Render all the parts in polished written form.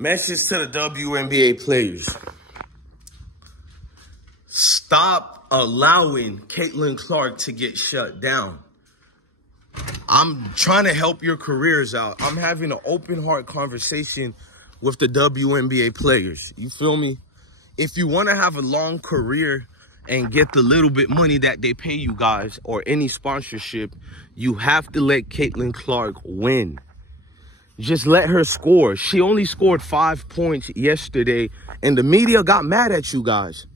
Message to the WNBA players. Stop allowing Caitlin Clark to get shut down. I'm trying to help your careers out. I'm having an open heart conversation with the WNBA players. You feel me? If you want to have a long career and get the little bit money that they pay you guys or any sponsorship, you have to let Caitlin Clark win. Just let her score. She only scored 5 points yesterday, and the media got mad at you guys.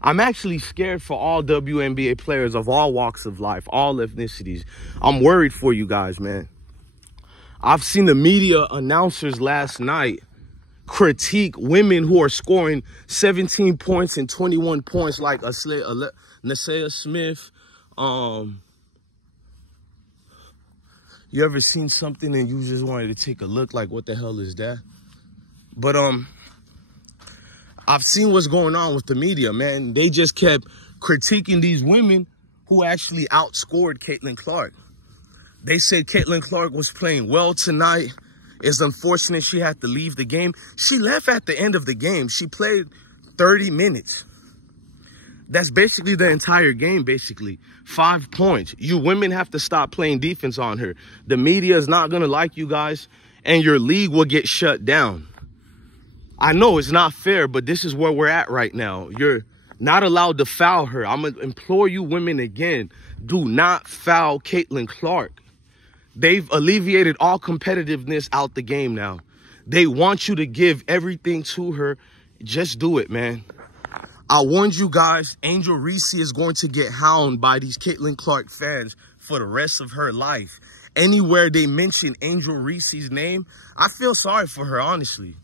I'm actually scared for all WNBA players of all walks of life, all ethnicities. I'm worried for you guys, man. I've seen the media announcers last night critique women who are scoring 17 points and 21 points like Nasia Smith. You ever seen something and you just wanted to take a look like, what the hell is that? But I've seen what's going on with the media, man. They just kept critiquing these women who actually outscored Caitlin Clark. They said Caitlin Clark was playing well tonight. It's unfortunate she had to leave the game. She left at the end of the game. She played 30 minutes. That's basically the entire game, basically. 5 points. You women have to stop playing defense on her. The media is not going to like you guys, and your league will get shut down. I know it's not fair, but this is where we're at right now. You're not allowed to foul her. I'm going to implore you women again, do not foul Caitlin Clark. They've alleviated all competitiveness out the game now. They want you to give everything to her. Just do it, man. I warned you guys, Angel Reese is going to get hounded by these Caitlin Clark fans for the rest of her life. Anywhere they mention Angel Reese's name, I feel sorry for her, honestly.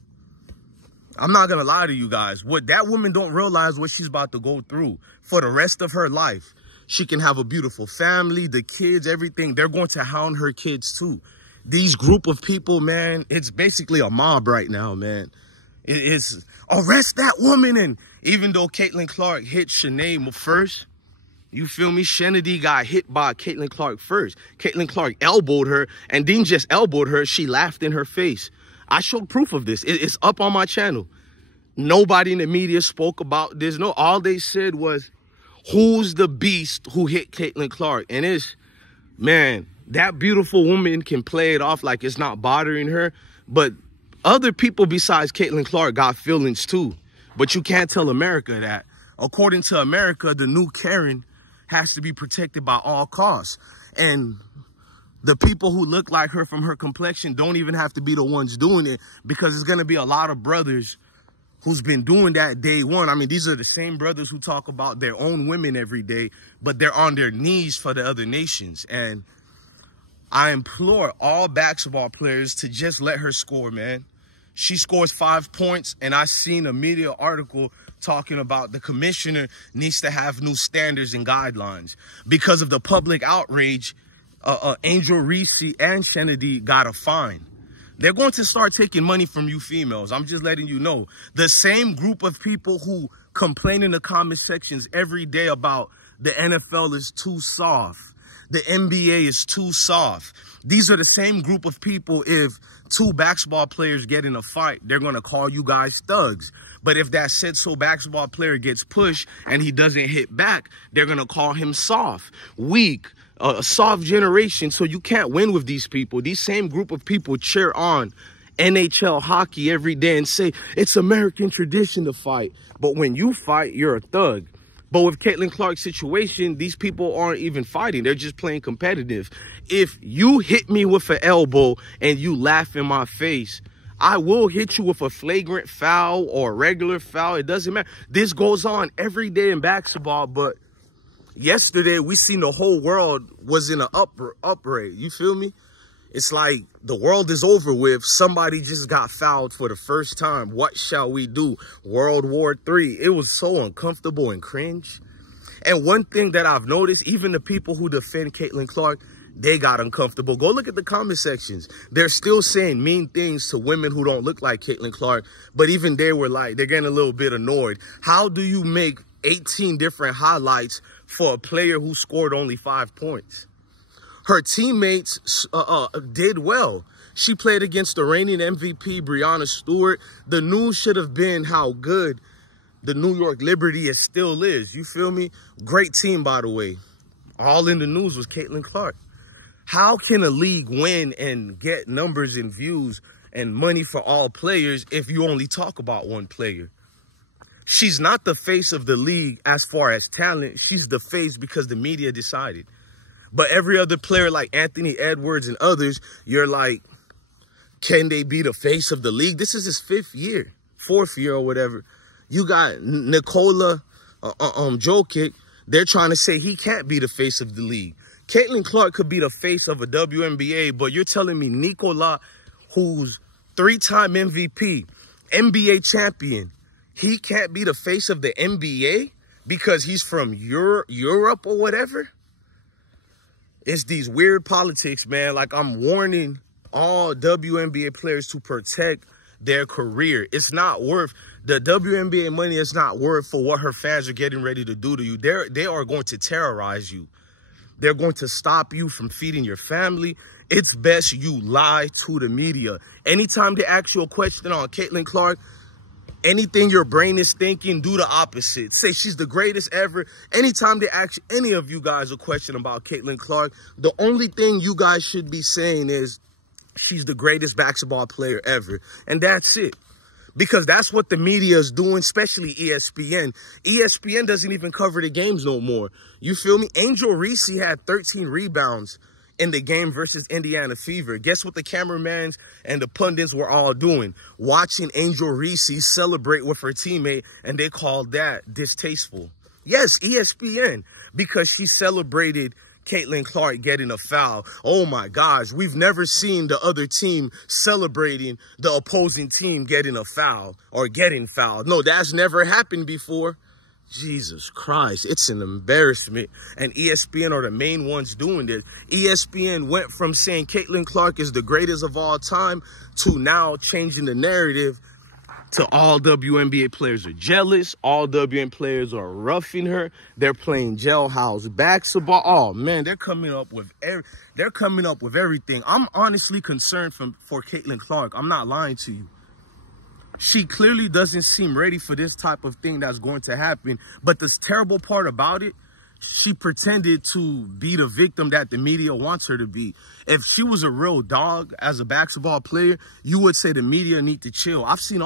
I'm not going to lie to you guys. What that woman don't realize what she's about to go through for the rest of her life. She can have a beautiful family, the kids, everything. They're going to hound her kids too. These group of people, man, it's basically a mob right now, man. It's arrest that woman. And even though Caitlin Clark hit Shanae first, you feel me? Shenedy got hit by Caitlin Clark first. Caitlin Clark elbowed her, and Dean just elbowed her. She laughed in her face. I showed proof of this. It's up on my channel. Nobody in the media spoke about this. No, all they said was, who's the beast who hit Caitlin Clark? And it's, man, that beautiful woman can play it off like it's not bothering her, but other people besides Caitlin Clark got feelings too. But you can't tell America that. According to America, the new Karen has to be protected by all costs. And the people who look like her from her complexion don't even have to be the ones doing it, because it's going to be a lot of brothers who's been doing that day one. I mean, these are the same brothers who talk about their own women every day, but they're on their knees for the other nations. And I implore all basketball players to just let her score, man. She scores 5 points, and I seen a media article talking about the commissioner needs to have new standards and guidelines. Because of the public outrage, Angel Reese and Shenedy got a fine. They're going to start taking money from you females. I'm just letting you know. The same group of people who complain in the comment sections every day about the NFL is too soft, the NBA is too soft. These are the same group of people. If two basketball players get in a fight, they're going to call you guys thugs. But if that said-so basketball player gets pushed and he doesn't hit back, they're going to call him soft, weak, a soft generation. So you can't win with these people. These same group of people cheer on NHL hockey every day and say it's American tradition to fight. But when you fight, you're a thug. But with Caitlin Clark's situation, these people aren't even fighting. They're just playing competitive. If you hit me with an elbow and you laugh in my face, I will hit you with a flagrant foul or a regular foul. It doesn't matter. This goes on every day in basketball. But yesterday, we seen the whole world was in an uproar. You feel me? It's like the world is over with. Somebody just got fouled for the first time. What shall we do? World War III. It was so uncomfortable and cringe. And one thing that I've noticed, even the people who defend Caitlin Clark, they got uncomfortable. Go look at the comment sections. They're still saying mean things to women who don't look like Caitlin Clark. But even they were like, they're getting a little bit annoyed. How do you make 18 different highlights for a player who scored only 5 points? Her teammates did well. She played against the reigning MVP, Breanna Stewart. The news should have been how good the New York Liberty still is. You feel me? Great team, by the way. All in the news was Caitlin Clark. How can a league win and get numbers and views and money for all players if you only talk about one player? She's not the face of the league as far as talent. She's the face because the media decided. But every other player like Anthony Edwards and others, you're like, can they be the face of the league? This is his 4th year or whatever. You got Nikola Jokic. They're trying to say he can't be the face of the league. Caitlin Clark could be the face of a WNBA, but you're telling me Nikola, who's 3-time MVP, NBA champion, he can't be the face of the NBA because he's from Europe or whatever? It's these weird politics, man. Like, I'm warning all WNBA players to protect their career. It's not worth, the WNBA money is not worth for what her fans are getting ready to do to you. They are going to terrorize you. They're going to stop you from feeding your family. It's best you lie to the media. Anytime they ask you a question on Caitlin Clark, anything your brain is thinking, do the opposite. Say she's the greatest ever. Anytime they ask any of you guys a question about Caitlin Clark, the only thing you guys should be saying is she's the greatest basketball player ever. And that's it. Because that's what the media is doing, especially ESPN. ESPN doesn't even cover the games no more. You feel me? Angel Reese had 13 rebounds in the game versus Indiana Fever. Guess what the cameramans and the pundits were all doing? Watching Angel Reese celebrate with her teammate, and they called that distasteful. Yes, ESPN, because she celebrated Caitlin Clark getting a foul. Oh my gosh, we've never seen the other team celebrating the opposing team getting a foul or getting fouled. No, that's never happened before. Jesus Christ, it's an embarrassment. And ESPN are the main ones doing this. ESPN went from saying Caitlin Clark is the greatest of all time to now changing the narrative to all WNBA players are jealous. All WNBA players are roughing her. They're playing jailhouse basketball. Oh man, they're coming up with everything. I'm honestly concerned for Caitlin Clark. I'm not lying to you. She clearly doesn't seem ready for this type of thing that's going to happen. But the terrible part about it, she pretended to be the victim that the media wants her to be. If she was a real dog as a basketball player, you would say the media need to chill. I've seen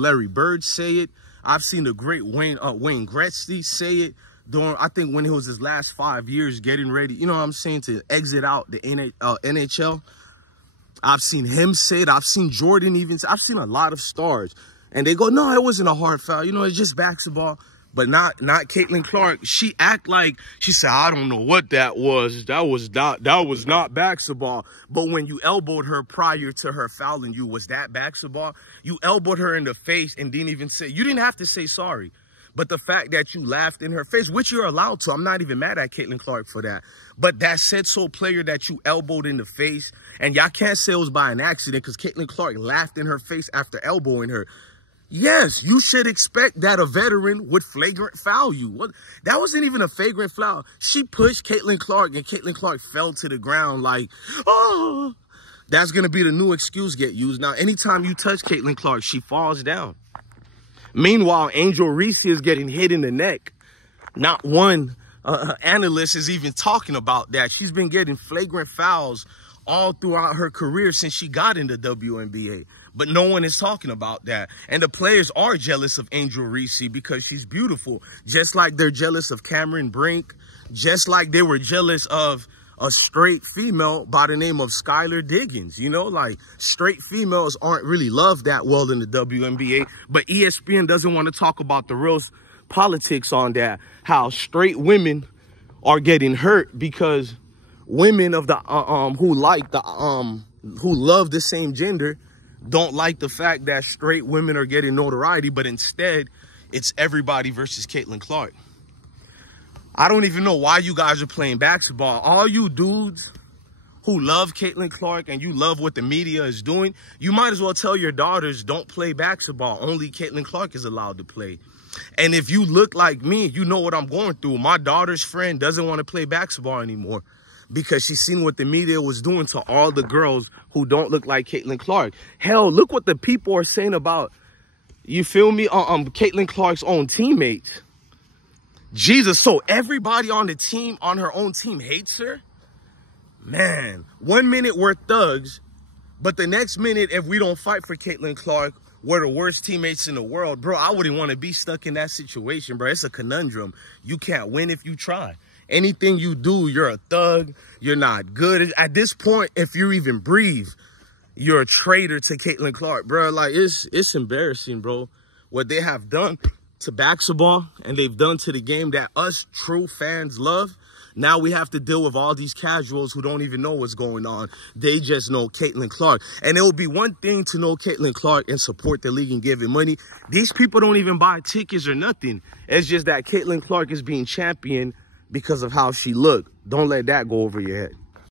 Larry Bird say it. I've seen the great Wayne Gretzky say it during, I think, when it was his last 5 years getting ready, you know what I'm saying, to exit out the NHL. I've seen him say it. I've seen Jordan even say, I've seen a lot of stars. And they go, no, it wasn't a hard foul. You know, it's just basketball. But not Caitlin Clark. She act like, she said, I don't know what that was. That was not basketball. But when you elbowed her prior to her fouling you, was that basketball? You elbowed her in the face and didn't even say, you didn't have to say sorry. But the fact that you laughed in her face, which you're allowed to, I'm not even mad at Caitlin Clark for that. But that said-so player that you elbowed in the face, and y'all can't say it was by an accident because Caitlin Clark laughed in her face after elbowing her. Yes, you should expect that a veteran would flagrant foul you. What? That wasn't even a flagrant foul. She pushed Caitlin Clark, and Caitlin Clark fell to the ground like, oh. That's going to be the new excuse get used. Now, anytime you touch Caitlin Clark, she falls down. Meanwhile, Angel Reese is getting hit in the neck. Not one analyst is even talking about that. She's been getting flagrant fouls all throughout her career since she got into WNBA. But no one is talking about that. And the players are jealous of Angel Reese because she's beautiful. Just like they're jealous of Cameron Brink. Just like they were jealous of a straight female by the name of Skylar Diggins. You know, like, straight females aren't really loved that well in the WNBA. But ESPN doesn't want to talk about the real politics on that. How straight women are getting hurt because women of the who love the same gender don't like the fact that straight women are getting notoriety, but instead it's everybody versus Caitlin Clark. I don't even know why you guys are playing basketball. All you dudes who love Caitlin Clark and you love what the media is doing, you might as well tell your daughters don't play basketball. Only Caitlin Clark is allowed to play. And if you look like me, you know what I'm going through. My daughter's friend doesn't want to play basketball anymore because she's seen what the media was doing to all the girls who who don't look like Caitlin Clark. Hell, look what the people are saying about, you feel me, Caitlin Clark's own teammates. Jesus, so everybody on the team, on her own team, hates her? Man, 1 minute we're thugs, but the next minute, if we don't fight for Caitlin Clark, we're the worst teammates in the world. Bro, I wouldn't want to be stuck in that situation, bro. It's a conundrum. You can't win if you try. Anything you do, you're a thug. You're not good. At this point, if you even breathe, you're a traitor to Caitlin Clark, bro. Like, it's embarrassing, bro, what they have done to basketball and they've done to the game that us true fans love. Now we have to deal with all these casuals who don't even know what's going on. They just know Caitlin Clark. And it would be one thing to know Caitlin Clark and support the league and give it money. These people don't even buy tickets or nothing. It's just that Caitlin Clark is being championed because of how she looked. Don't let that go over your head.